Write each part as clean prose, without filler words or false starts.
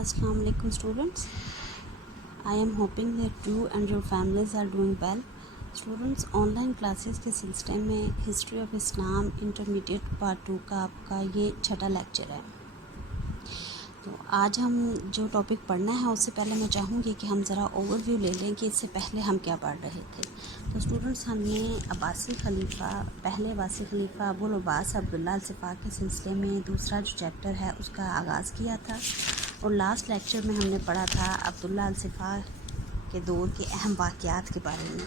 Assalamu alaikum students. I am hoping that you and your families are doing well. Students, online classes के सिलसिले में history of Islam intermediate part 2 का आपका ये छठा lecture है। तो आज हम जो टॉपिक पढ़ना है उससे पहले मैं चाहूँगी कि हम ज़रा ओवरव्यू ले लें कि इससे पहले हम क्या पढ़ रहे थे। तो स्टूडेंट्स, हमने पहले अब्बासी खलीफा अबुल अब्बास अब्दुल्ला अल सिफ़ाह के सिलसिले में दूसरा जो चैप्टर है उसका आगाज़ किया था, और लास्ट लेक्चर में हमने पढ़ा था अब्दुल्ला अल सिफ़ाह के दौर के अहम वाक़यात के बारे में,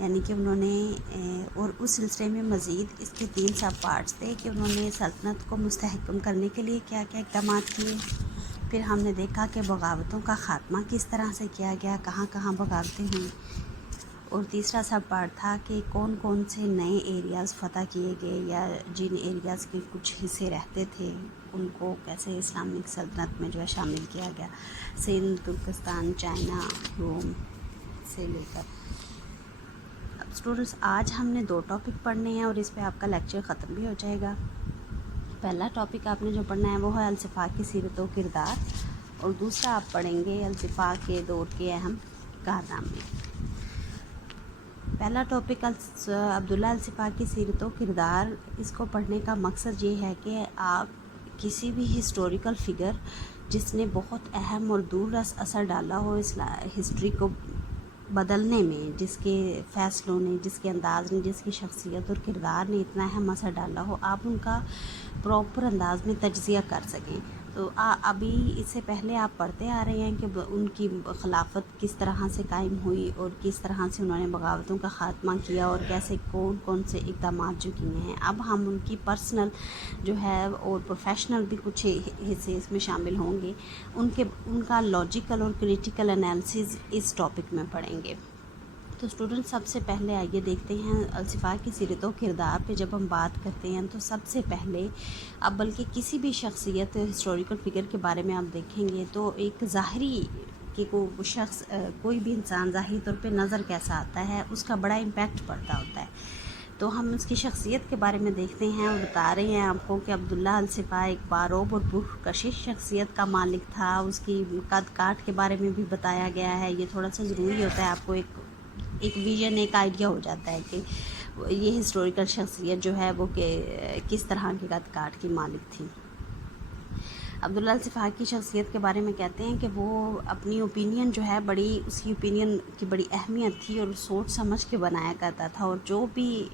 यानी कि उन्होंने और उस सिलसिले में मज़ीद इसके 3 सब पार्ट्स थे कि उन्होंने सल्तनत को मुस्तहकम करने के लिए क्या क्या इक़दाम किए। फिर हमने देखा कि बगावतों का ख़ात्मा किस तरह से किया गया, कहाँ कहाँ बगावतें हुई, और तीसरा सब पार्ट था कि कौन कौन से नए एरियाज़ फ़तह किए गए या जिन एरियाज़ के कुछ हिस्से रहते थे उनको कैसे इस्लामिक सल्तनत में जो है शामिल किया गया, सिंध, तुर्कस्तान, चाइना, रोम से लेकर। अब स्टूडेंट्स, आज हमने 2 टॉपिक पढ़ने हैं और इस पे आपका लेक्चर ख़त्म भी हो जाएगा। पहला टॉपिक आपने जो पढ़ना है वो है अल सिफ़ाह की सीरत व किरदार, और दूसरा आप पढ़ेंगे अल सिफ़ाह के दौर के अहम कारनामे। पहला टॉपिक अब्दुल्ला अल सिफ़ाह की सीरत व किरदार, इसको पढ़ने का मकसद ये है कि आप किसी भी हिस्टोरिकल फ़िगर जिसने बहुत अहम और दूररस असर डाला हो हिस्ट्री को बदलने में, जिसके फ़ैसलों ने, जिसके अंदाज़ ने, जिसकी शख्सियत और किरदार ने इतना अहम असर डाला हो, आप उनका प्रॉपर अंदाज में तज्ज़िया कर सकें। तो अभी इससे पहले आप पढ़ते आ रहे हैं कि उनकी खिलाफत किस तरह से कायम हुई और किस तरह से उन्होंने बगावतों का ख़ात्मा किया और कैसे कौन कौन से इक़दाम जो किए हैं। अब हम उनकी पर्सनल जो है और प्रोफेशनल भी कुछ हिस्से इसमें शामिल होंगे, उनका लॉजिकल और क्रिटिकल एनालिसिस इस टॉपिक में पढ़ेंगे। तो स्टूडेंट, सबसे पहले आइए देखते हैं अल सिफ़ाह की सीरत व किरदार पे जब हम बात करते हैं तो सबसे पहले, अब बल्कि किसी भी शख्सियत हिस्टोरिकल फ़िगर के बारे में आप देखेंगे तो एक ज़ाहरी कि कोई शख्स, कोई भी इंसान ज़ाहिरी तौर पे नज़र कैसा आता है उसका बड़ा इम्पैक्ट पड़ता होता है। तो हम उसकी शख्सियत के बारे में देखते हैं और बता रहे हैं आपको कि अब्दुल्ला अल सिफ़ाह एक बारोब और पुरकशिश शख्सियत का मालिक था। उसकी कद काट के बारे में भी बताया गया है। ये थोड़ा सा ज़रूरी होता है, आपको एक विज़न, एक आइडिया हो जाता है कि ये हिस्टोरिकल शख्सियत जो है वो किस तरह की कद काट की मालिक थी। अब्दुल्ला अल सिफ़ाह की शख्सियत के बारे में कहते हैं कि वो अपनी ओपिनियन जो है उसकी ओपिनियन की बड़ी अहमियत थी और सोच समझ के बनाया करता था, और जो भी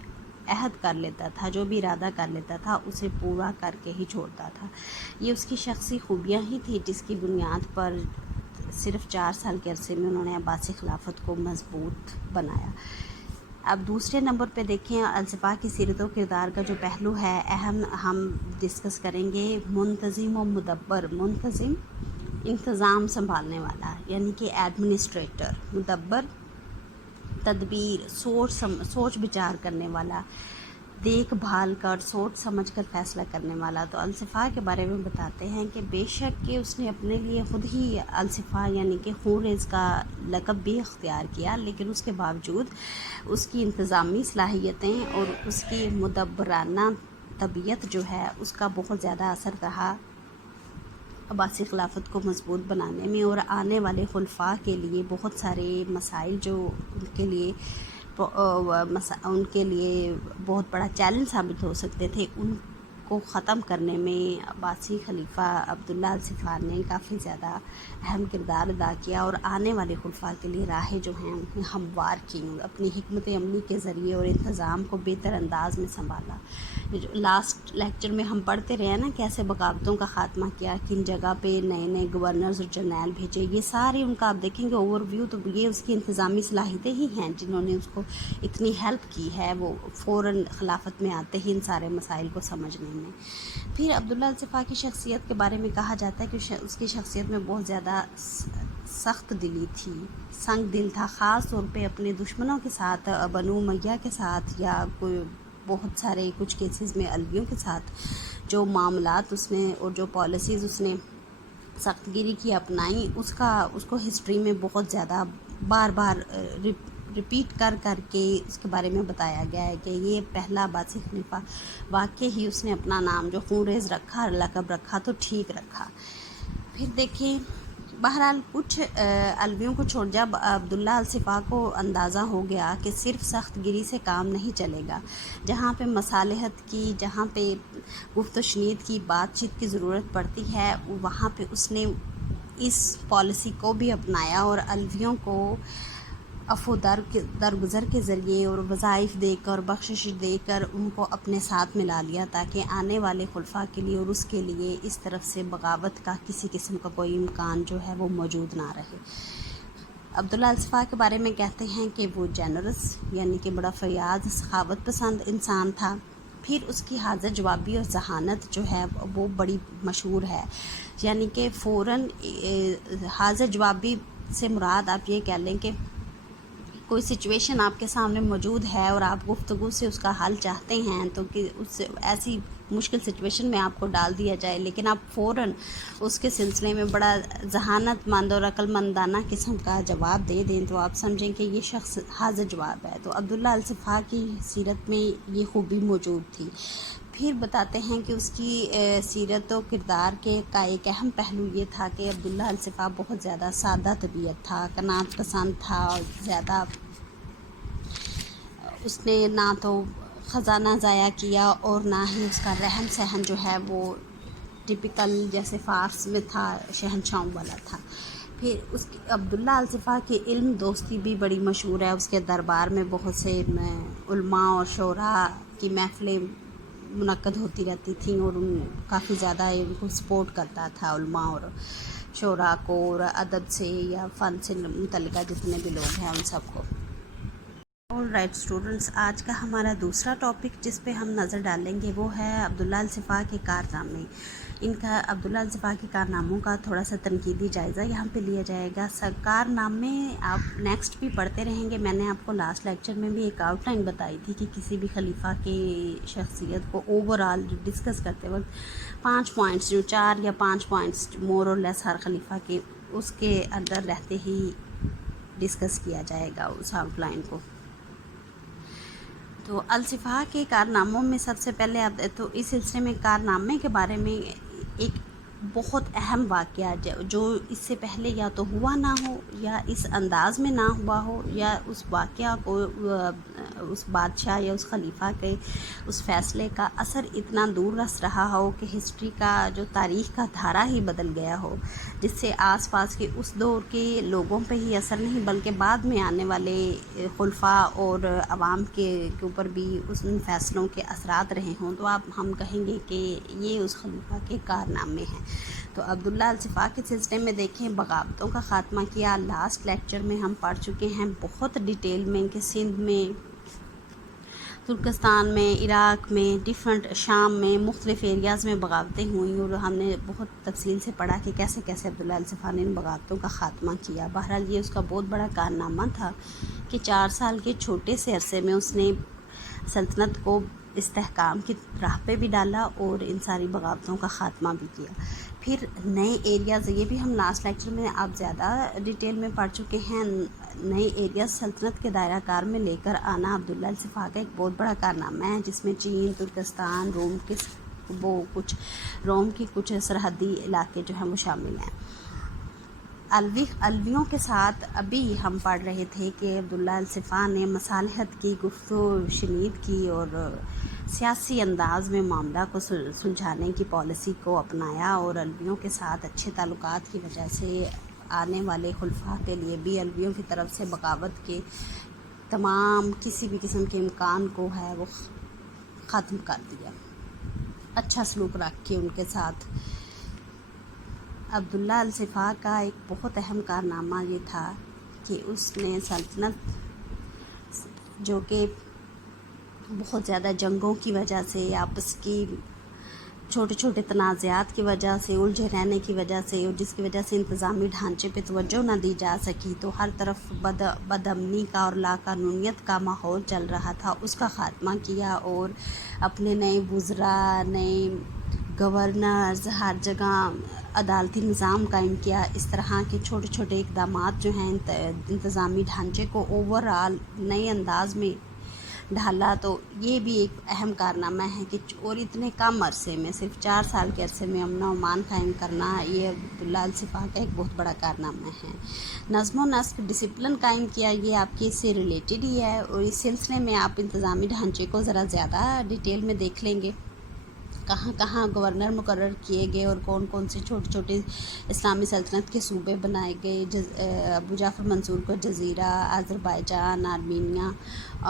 अहद कर लेता था, जो भी इरादा कर लेता था उसे पूरा करके ही छोड़ता था। ये उसकी शख्सी खूबियाँ ही थी जिसकी बुनियाद पर सिर्फ 4 साल के अरसे में उन्होंने अब्बासी खिलाफत को मजबूत बनाया। अब दूसरे नंबर पे देखें, अल सिफ़ाह की सीरत व किरदार का जो पहलू है अहम, हम डिस्कस करेंगे मुंतज़िम व मुदब्बर। मुंतज़िम इंतज़ाम संभालने वाला, यानी कि एडमिनिस्ट्रेटर। मुदब्बर तदबीर, सोच विचार करने वाला, देखभाल कर सोच समझ कर फ़ैसला करने वाला। तो अल सिफ़ाह के बारे में बताते हैं कि बेशक कि उसने अपने लिए ख़ुद ही अल सिफ़ाह यानी कि खूनरेज़ का लक़ब भी इख्तियार किया, लेकिन उसके बावजूद उसकी इंतज़ामी सलाहियतें और उसकी मुदब्बराना तबीयत जो है उसका बहुत ज़्यादा असर रहा अब्बासी खिलाफत को मजबूत बनाने में, और आने वाले खुलफा के लिए बहुत सारे मसाइल जो उनके लिए बहुत बड़ा चैलेंज साबित हो सकते थे, उनको ख़त्म करने में अब्बासी खलीफा अब्दुल्ला अल सिफ़ाह ने काफ़ी ज़्यादा अहम किरदार अदा किया, और आने वाले खुलफा के लिए राहें जो हैं उन्हें हमवार की, अपनी हिकमत अमली के ज़रिए और इंतज़ाम को बेहतर अंदाज में संभाला। जो लास्ट लेक्चर में हम पढ़ते रहे ना कैसे बगावतों का ख़ात्मा किया, किन जगह पे नए नए गवर्नर्स और जर्नैल भेजे, ये सारे उनका आप देखेंगे ओवरव्यू। तो ये उसकी इंतज़ामी सलाहियतें ही हैं जिन्होंने उसको इतनी हेल्प की है, वो फ़ौरन खिलाफत में आते ही इन सारे मसाइल को समझने में। फिर अब्दुल्ला अल सिफ़ाह की शख्सियत के बारे में कहा जाता है कि उसकी शख्सियत में बहुत ज़्यादा सख्त दिली थी, संग दिल था, ख़ास तौर पे अपने दुश्मनों के साथ, बनु उमय्या के साथ, या कोई बहुत सारे कुछ केसेस में अलवियों के साथ जो मामलात उसने और जो पॉलिसीज़ उसने सख्तगिरी की अपनाई, उसको हिस्ट्री में बहुत ज़्यादा बार बार रिपीट कर के उसके बारे में बताया गया है कि ये पहला अब्बासी खलीफा वाकई ही उसने अपना नाम जो खूनरेज़ रखा, लक़ब रखा तो ठीक रखा। फिर देखिए बहरहाल कुछ अलवियों को छोड़ जब अब्दुल्ला अलसिफ़ा को अंदाज़ा हो गया कि सिर्फ सख्त गिरी से काम नहीं चलेगा, जहाँ पे मसालहत की, जहाँ पे गुफ्त शनीद की बातचीत की ज़रूरत पड़ती है, वहाँ पे उसने इस पॉलिसी को भी अपनाया और अलवियों को अफ़ो दरगुज़र के ज़रिए और वज़ाइफ देकर और बख्शिश देकर उनको अपने साथ मिला लिया, ताकि आने वाले खुलफा के लिए और उसके लिए इस तरफ से बगावत का किसी किस्म का कोई इम्कान जो है वो मौजूद ना रहे। अब्दुल्ला अलसिफ़ा के बारे में कहते हैं कि वो जेनरस यानी कि बड़ा फ़याज़ सखावत पसंद इंसान था। फिर उसकी हाज़िर जवाबी और ज़हानत जो है वो बड़ी मशहूर है, यानी कि फ़ौरन हाज़िर जवाबी से मुराद आप ये कह लें कि कोई सिचुएशन आपके सामने मौजूद है और आप गुफ्तगू से उसका हल चाहते हैं, तो कि उससे ऐसी मुश्किल सिचुएशन में आपको डाल दिया जाए, लेकिन आप फ़ौरन उसके सिलसिले में बड़ा जहानतमंद और अक्लमंदाना किस्म का जवाब दे दें, तो आप समझें कि ये शख्स हाज़िर जवाब है। तो अब्दुल्ला अलसिफ़ा की सीरत में ये खूबी मौजूद थी। फिर बताते हैं कि उसकी सीरत और किरदार का एक अहम पहलू ये था कि अब्दुल्ला अलसिफ़ा बहुत ज़्यादा सादा तबीयत था, कनात पसंद था, और ज़्यादा उसने ना तो ख़जाना ज़ाया किया और ना ही उसका रहन सहन जो है वो टिपिकल जैसे फ़ारस में था, शहनशाहों वाला था। फिर उसकी अब्दुल्ला अलसिफ़ा की इल्म दोस्ती भी बड़ी मशहूर है। उसके दरबार में बहुत से उलमा और शोरा की महफ़िलें मुनक्कद होती रहती थी और काफ़ी ज़्यादा उनको सपोर्ट करता था उलमा और शोरा को, और अदब से या फ़न से मुतल्लिक़ा जितने भी लोग हैं उन सबको। ऑल राइट स्टूडेंट्स, आज का हमारा दूसरा टॉपिक जिस पे हम नज़र डालेंगे वो है अब्दुल्ला अलसिफ़ा के कारनामे। इनका अब्दुल्ला अलसिफ़ा के कारनामों का थोड़ा सा तनकीदी जायज़ा यहाँ पे लिया जाएगा। कारनामे आप नेक्स्ट भी पढ़ते रहेंगे। मैंने आपको लास्ट लेक्चर में भी एक आउटलाइन बताई थी कि किसी भी खलीफा की शख्सियत को ओवरऑल डिस्कस करते वक्त 5 पॉइंट्स, जो 4 या 5 पॉइंट्स मोर और लेस हर खलीफा के उसके अंदर रहते ही डिस्कस किया जाएगा उस आउटलाइन को। तो अलसिफ़ा के कारनामों में सबसे पहले आप तो इस सिलसिले में कारनामे के बारे में एक बहुत अहम वाक़या जो इससे पहले या तो हुआ ना हो या इस अंदाज में ना हुआ हो, या उस वाक़या को उस बादशाह या उस खलीफा के उस फ़ैसले का असर इतना दूर रस रहा हो कि हिस्ट्री का जो तारीख़ का धारा ही बदल गया हो, जिससे आसपास के उस दौर के लोगों पे ही असर नहीं बल्कि बाद में आने वाले खुलफा और आवाम के ऊपर भी उन फ़ैसलों के असरात रहे हों। तो हम कहेंगे कि ये उस खलीफा के कारनामे हैं। तो अब्दुल्ला अलसिफ़ा के सिलसिले में देखें, बगावतों का ख़ात्मा किया। लास्ट लेक्चर में हम पढ़ चुके हैं बहुत डिटेल में कि सिंध में, तुर्कस्तान में, इराक़ में, डिफरेंट शाम में, मुख्तलिफ़ एरियाज़ में बगावतें हुई और हमने बहुत तफसील से पढ़ा कि कैसे कैसे अब्दुल्ला अलसिफ़ा ने इन बगावतों का ख़ात्मा किया। बहरहाल ये उसका बहुत बड़ा कारनामा था कि 4 साल के छोटे से अरसे में उसने सल्तनत को इस्तेहकाम की राह पे भी डाला और इन सारी बगावतों का ख़ात्मा भी किया। फिर नए एरियाज़, ये भी हम लास्ट लेक्चर में आप ज़्यादा डिटेल में पढ़ चुके हैं। नए एरियाज़ सल्तनत के दायरा कार में लेकर आना अब्दुल्ला अलसिफ़ा का एक बहुत बड़ा कारनामा है, जिसमें चीन, तुर्कस्तान, रोम की कुछ सरहदी इलाके जो हैं वो शामिल हैं। अलवियों के साथ अभी हम पढ़ रहे थे कि अब्दुल्ला अलसिफ़ा ने मसालहत की, गुफ्तगू शनीद की और सियासी अंदाज में मामला को सुलझाने की पॉलिसी को अपनाया, और अलवियों के साथ अच्छे ताल्लुकात की वजह से आने वाले खुलफा के लिए भी अलवियों की तरफ से बगावत के तमाम किसी भी किस्म के इम्कान को है वो ख़त्म कर दिया, अच्छा सलूक रख के उनके साथ। अब्दुल्ला अलसिफ़ा का एक बहुत अहम कारनामा ये था कि उसने सल्तनत, जो कि बहुत ज़्यादा जंगों की वजह से, आपस की छोटे छोटे तनाज़ात की वजह से, उलझे रहने की वजह से, और जिसकी वजह से इंतज़ामी ढांचे पे तवज्जो ना दी जा सकी, तो हर तरफ बदअमनी का और लाकानूनियत का माहौल चल रहा था, उसका ख़ात्मा किया और अपने नए वुज़रा, नए गवर्नर्स, हर जगह अदालती निज़ाम कायम किया। इस तरह के छोटे छोटे इक़दामात जो हैं इंतज़ामी ढांचे को ओवरऑल नए अंदाज में ڈھالا، تو یہ بھی ایک اہم کارنامہ ہے کہ اور اتنے کم عرصے میں، صرف 4 سال کے عرصے میں امن و امان قائم کرنا، یہ عبداللہ الصفا کا ایک بہت بڑا کارنامہ ہے۔ نظم و نسق، ڈسپلن قائم کیا، یہ آپ کی اس سے ریلیٹڈ ہی ہے، اور اس سلسلے میں آپ انتظامی ڈھانچے کو ذرا زیادہ ڈیٹیل میں دیکھ لیں گے، کہاں کہاں گورنر مقرر کیے گئے اور کون کون سے چھوٹے چھوٹے اسلامی سلطنت کے صوبے بنائے گئے۔ ابو جعفر منصور کو جزیرہ، آذربائیجان، آرمینیا،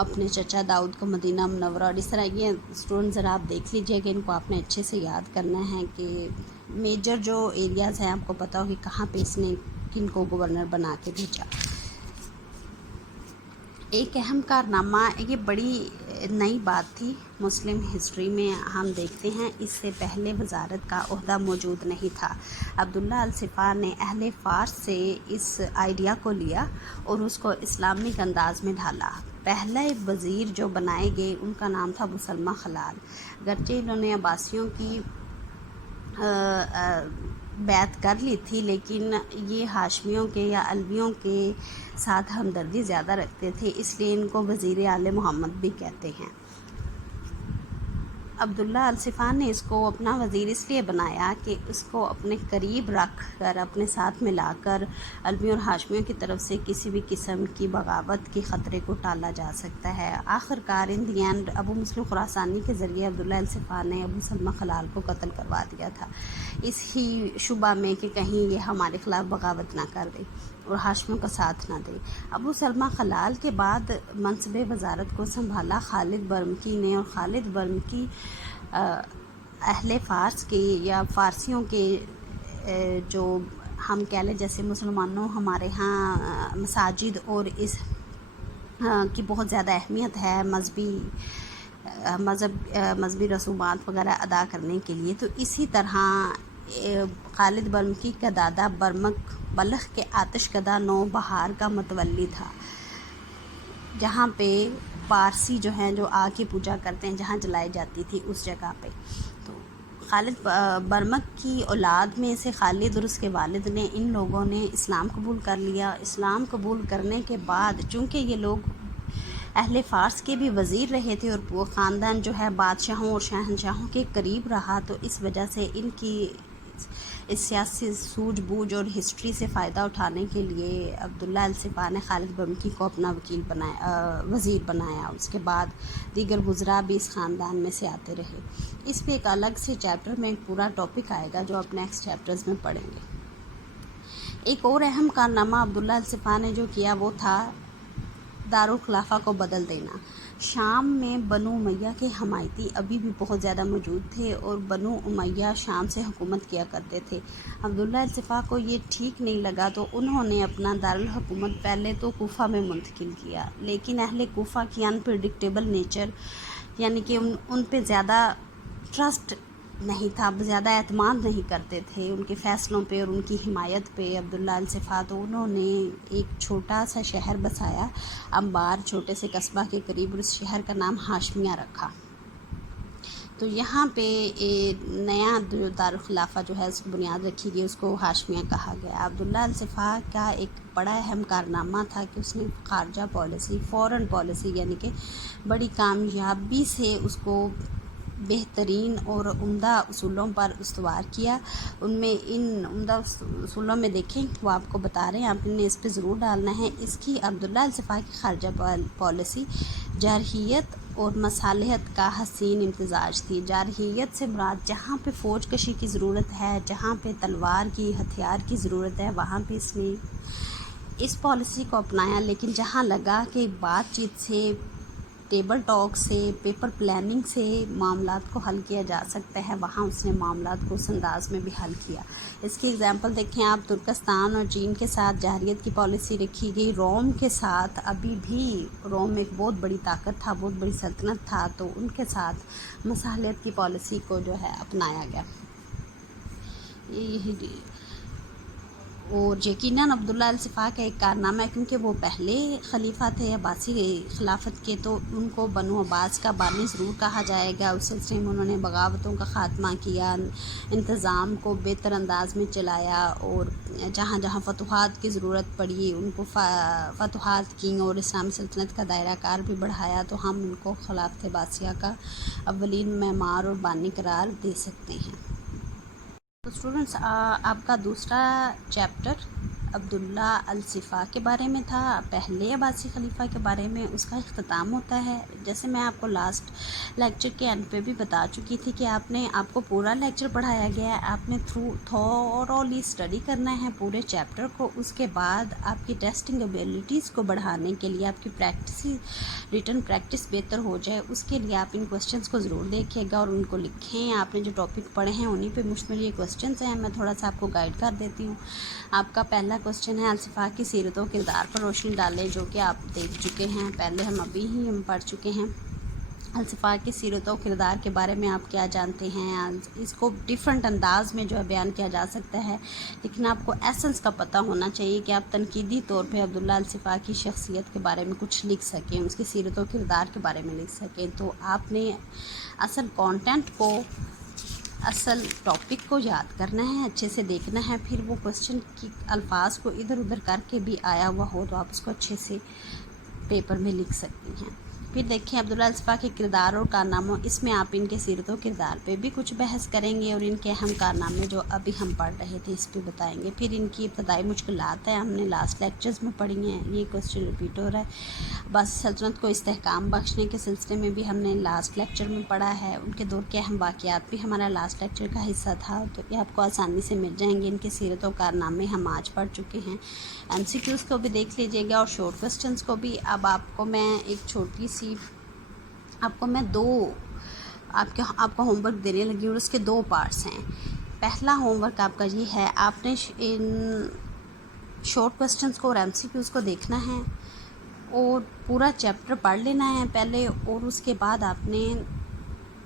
اپنے چچا داؤد کو مدینہ منورہ، اور اس طرح یہ اسٹوڈنٹ ذرا آپ دیکھ لیجئے کہ ان کو آپ نے اچھے سے یاد کرنا ہے کہ میجر جو ایریاز ہیں آپ کو پتہ ہو کہ کہاں پہ اس نے کن کو گورنر بنا کے بھیجا۔ ایک اہم کارنامہ، یہ بڑی نئی بات تھی مسلم ہسٹری میں، ہم دیکھتے ہیں اس سے پہلے وزارت کا عہدہ موجود نہیں تھا۔ عبداللہ الصفا نے اہل فارس سے اس آئیڈیا کو لیا اور اس کو اسلامک انداز میں ڈھالا۔ پہلے وزیر جو بنائے گئے ان کا نام تھا ابو سلمہ خلال، گرچہ انہوں نے عباسیوں کی بیعت کر لی تھی، لیکن یہ ہاشمیوں کے یا علویوں کے ساتھ ہمدردی زیادہ رکھتے تھے، اس لیے ان کو وزیر آل محمد بھی کہتے ہیں۔ عبداللہ الصفا نے اس کو اپنا وزیر اس لیے بنایا کہ اس کو اپنے قریب رکھ کر، اپنے ساتھ ملا کر علویوں اور ہاشمیوں کی طرف سے کسی بھی قسم کی بغاوت کے خطرے کو ٹالا جا سکتا ہے۔ آخر کار ان دی اینڈ ابو مسلم خراسانی کے ذریعے عبداللہ الصفا نے ابو سلمہ خلال کو قتل کروا دیا تھا، اس ہی شبہ میں کہ کہیں یہ ہمارے خلاف بغاوت نہ کر دے اور ہاشمیوں کا ساتھ نہ دے۔ ابو سلمہ خلال کے بعد منصب وزارت کو سنبھالا خالد برمکی نے، اور خالد برمکی اہل فارس کے یا فارسیوں کے جو ہم کہہ لیں جیسے مسلمانوں ہمارے ہاں مساجد اور اس کی بہت زیادہ اہمیت ہے مذہبی رسومات وغیرہ ادا کرنے کے لیے، تو اسی طرح خالد برمکی کا دادا برمک بلخ کے آتش کدہ نو بہار کا متولی تھا، جہاں پہ پارسی جو ہیں جو آگ کی پوجا کرتے ہیں، جہاں جلائی جاتی تھی اس جگہ پہ۔ تو خالد برمک کی اولاد میں سے خالد اور اس کے والد نے، ان لوگوں نے اسلام قبول کر لیا۔ اسلام قبول کرنے کے بعد چونکہ یہ لوگ اہل فارس کے بھی وزیر رہے تھے اور وہ خاندان جو ہے بادشاہوں اور شہنشاہوں کے قریب رہا، تو اس وجہ سے ان کی اس سیاسی سوجھ بوجھ اور ہسٹری سے فائدہ اٹھانے کے لیے عبداللہ الصفا نے خالد برمکی کو اپنا وزیر بنایا۔ اس کے بعد دیگر وزراء بھی اس خاندان میں سے آتے رہے۔ اس پہ ایک الگ سے چیپٹر میں ایک پورا ٹاپک آئے گا جو آپ نیکسٹ چیپٹرز میں پڑھیں گے۔ ایک اور اہم کارنامہ عبداللہ الصفا نے جو کیا وہ تھا دارالخلافہ کو بدل دینا۔ شام میں بنو امیہ کے حمایتی ابھی بھی بہت زیادہ موجود تھے اور بنو امیہ شام سے حکومت کیا کرتے تھے۔ عبداللہ الصفا کو یہ ٹھیک نہیں لگا تو انہوں نے اپنا دارالحکومت پہلے تو کوفہ میں منتقل کیا، لیکن اہل کوفہ کی انپریڈکٹیبل نیچر، یعنی کہ ان پہ زیادہ ٹرسٹ نہیں تھا، زیادہ اعتماد نہیں کرتے تھے ان کے فیصلوں پہ اور ان کی حمایت پہ عبداللہ الصفا، تو انہوں نے ایک چھوٹا سا شہر بسایا انبار، چھوٹے سے قصبہ کے قریب، اور اس شہر کا نام ہاشمیہ رکھا۔ تو یہاں پہ نیا جو دارالخلافہ جو ہے اس کی بنیاد رکھی گئی، اس کو ہاشمیہ کہا گیا۔ عبداللہ الصفا کا ایک بڑا اہم کارنامہ تھا کہ اس نے خارجہ پالیسی، فورن پالیسی، یعنی کہ بڑی کامیابی سے اس کو بہترین اور عمدہ اصولوں پر استوار کیا۔ ان میں ان عمدہ اصولوں میں دیکھیں وہ آپ کو بتا رہے ہیں، آپ نے اس پہ ضرور ڈالنا ہے۔ اس کی عبداللہ الصفا کی خارجہ پالیسی جارحیت اور مصالحت کا حسین امتزاج تھی۔ جارحیت سے مراد جہاں پہ فوج کشی کی ضرورت ہے، جہاں پہ تلوار کی، ہتھیار کی ضرورت ہے، وہاں پہ اس نے اس پالیسی کو اپنایا، لیکن جہاں لگا کہ بات چیت سے، ٹیبل ٹاک سے، پیپر پلاننگ سے معاملات کو حل کیا جا سکتا ہے، وہاں اس نے معاملات کو اس انداز میں بھی حل کیا۔ اس کی اگزامپل دیکھیں آپ، ترکستان اور چین کے ساتھ جارحیت کی پالیسی رکھی گئی، روم کے ساتھ، ابھی بھی روم ایک بہت بڑی طاقت تھا، بہت بڑی سلطنت تھا، تو ان کے ساتھ مصالحت کی پالیسی کو جو ہے اپنایا گیا۔ اور یقیناً عبداللہ الصفا کا ایک کارنامہ ہے، کیونکہ وہ پہلے خلیفہ تھے عباسی خلافت کے، تو ان کو بنو عباس کا بانی ضرور کہا جائے گا۔ اس سلسلے میں انہوں نے بغاوتوں کا خاتمہ کیا، انتظام کو بہتر انداز میں چلایا، اور جہاں جہاں فتوحات کی ضرورت پڑی ان کو فتوحات کی، اور اسلامی سلطنت کا دائرہ کار بھی بڑھایا، تو ہم ان کو خلافت عباسیہ کا اولین معمار اور بانی قرار دے سکتے ہیں۔ تو اسٹوڈنٹس، آپ کا دوسرا چیپٹر عبداللہ الصفا کے بارے میں تھا، پہلے عباسی خلیفہ کے بارے میں، اس کا اختتام ہوتا ہے۔ جیسے میں آپ کو لاسٹ لیکچر کے اینڈ پہ بھی بتا چکی تھی کہ آپ کو پورا لیکچر پڑھایا گیا ہے، آپ نے تھورولی اسٹڈی کرنا ہے پورے چیپٹر کو۔ اس کے بعد آپ کی ٹیسٹنگ ایبیلٹیز کو بڑھانے کے لیے، آپ کی ریٹن پریکٹس بہتر ہو جائے، اس کے لیے آپ ان کوسچنس کو ضرور دیکھیے گا اور ان کو لکھیں۔ آپ نے جو ٹاپک پڑھے ہیں انہی پہ مشتمل یہ کوسچنس ہیں، میں تھوڑا سا آپ کو گائیڈ کر دیتی ہوں۔ آپ کا پہلا کوسچن ہے الصفا کی سیرت و کردار پر روشنی ڈالے، جو کہ آپ دیکھ چکے ہیں، پہلے ہم پڑھ چکے ہیں۔ الصفا کی سیرت و کردار کے بارے میں آپ کیا جانتے ہیں؟ اس کو ڈیفرنٹ انداز میں جو ہے بیان کیا جا سکتا ہے، لیکن آپ کو ایسنس کا پتہ ہونا چاہیے کہ آپ تنقیدی طور پہ عبداللہ الصفا کی شخصیت کے بارے میں کچھ لکھ سکیں، اس کی سیرت و کردار کے بارے میں لکھ سکیں۔ تو آپ نے اصل کانٹینٹ کو، اصل ٹاپک کو یاد کرنا ہے، اچھے سے دیکھنا ہے، پھر وہ کوسچن کی الفاظ کو ادھر ادھر کر کے بھی آیا ہوا ہو تو آپ اس کو اچھے سے پیپر میں لکھ سکتی ہیں۔ پھر دیکھیں عبداللہ الصفا کے کردار اور کارناموں، اس میں آپ ان کے سیرت و کردار پہ بھی کچھ بحث کریں گے، اور ان کے اہم کارنامے جو ابھی ہم پڑھ رہے تھے اس پہ بتائیں گے۔ پھر ان کی ابتدائی مشکلات ہیں، ہم نے لاسٹ لیکچرز میں پڑھی ہیں، یہ کوسچن ریپیٹ ہو رہا ہے۔ عباسی سلطنت کو استحکام بخشنے کے سلسلے میں بھی ہم نے لاسٹ لیکچر میں پڑھا ہے، ان کے دور کے اہم واقعات بھی ہمارا لاسٹ لیکچر کا حصہ تھا، تو یہ آپ کو آسانی سے مل جائیں گے۔ ان کی سیرت و کارنامے ہم آج پڑھ چکے ہیں۔ ایم سی کیوز کو بھی دیکھ لیجیے گا اور شارٹ کوسچنس کو بھی۔ اب آپ کو میں ایک چھوٹی سی، آپ کو میں آپ کو ہوم ورک دینے لگی اور اس کے 2 پارٹس ہیں۔ پہلا ہوم ورک آپ کا یہ ہے، آپ نے ان شارٹ کوسچنس کو اور ایم سی کیوز کو دیکھنا ہے اور پورا چیپٹر پڑھ لینا ہے پہلے، اور اس کے بعد آپ نے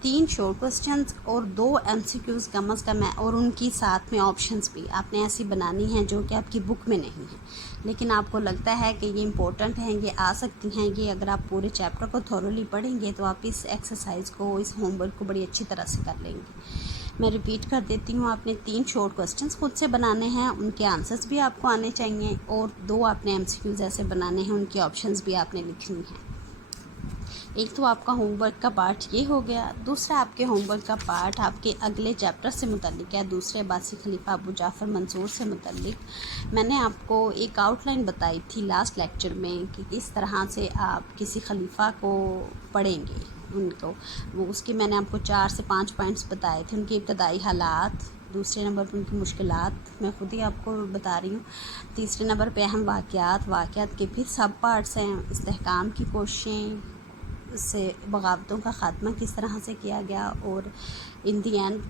3 شارٹ کوسچنس اور 2 ایم سی کیوز کم از کم ہے، اور ان کی ساتھ میں آپشنس بھی آپ نے ایسی بنانی ہیں جو کہ آپ کی بک میں نہیں ہے، لیکن آپ کو لگتا ہے کہ یہ امپورٹنٹ ہیں، یہ آ سکتی ہیں، یہ اگر آپ پورے چیپٹر کو تھورولی پڑھیں گے تو آپ اس ایکسرسائز کو، اس ہوم ورک کو بڑی اچھی طرح سے کر لیں گے۔ میں ریپیٹ کر دیتی ہوں، آپ نے 3 شارٹ کوسچنس خود سے بنانے ہیں، ان کے آنسرز بھی آپ کو آنے چاہیے، اور 2 آپ نے ایم سی کیوز ایسے بنانے ہیں، ان کی آپشنز بھی آپ نے لکھنی ہیں۔ ایک تو آپ کا ہوم ورک کا پارٹ یہ ہو گیا، دوسرا آپ کے ہوم ورک کا پارٹ آپ کے اگلے چیپٹر سے متعلق ہے، دوسرے عباسی خلیفہ ابو جعفر منصور سے متعلق۔ میں نے آپ کو ایک آؤٹ لائن بتائی تھی لاسٹ لیکچر میں کہ کس طرح سے آپ کسی خلیفہ کو پڑھیں گے، ان کو اس کی میں نے آپ کو 4 سے 5 پوائنٹس بتائے تھے، ان کی ابتدائی حالات، دوسرے نمبر پر ان کی مشکلات میں خود ہی آپ کو بتا رہی ہوں، تیسرے نمبر پہ اہم واقعات کے پھر سب پارٹس ہیں، استحکام کی کوششیں، اس سے بغاوتوں کا خاتمہ کس طرح سے کیا گیا، اور ان دی اینڈ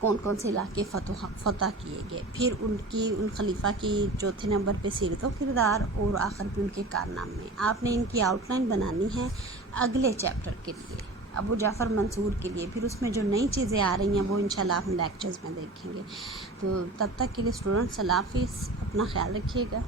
کون کون سے علاقے فتح کیے گئے، پھر ان خلیفہ کی چوتھے نمبر پہ سیرت و کردار، اور آخر پہ ان کے کارنامے۔ آپ نے ان کی آؤٹ لائن بنانی ہے اگلے چیپٹر کے لیے، ابو جعفر منصور کے لیے، پھر اس میں جو نئی چیزیں آ رہی ہیں وہ انشاءاللہ ہم لیکچرز میں دیکھیں گے۔ تو تب تک کے لیے اسٹوڈنٹس اللہ حافظ، اپنا خیال رکھیے گا۔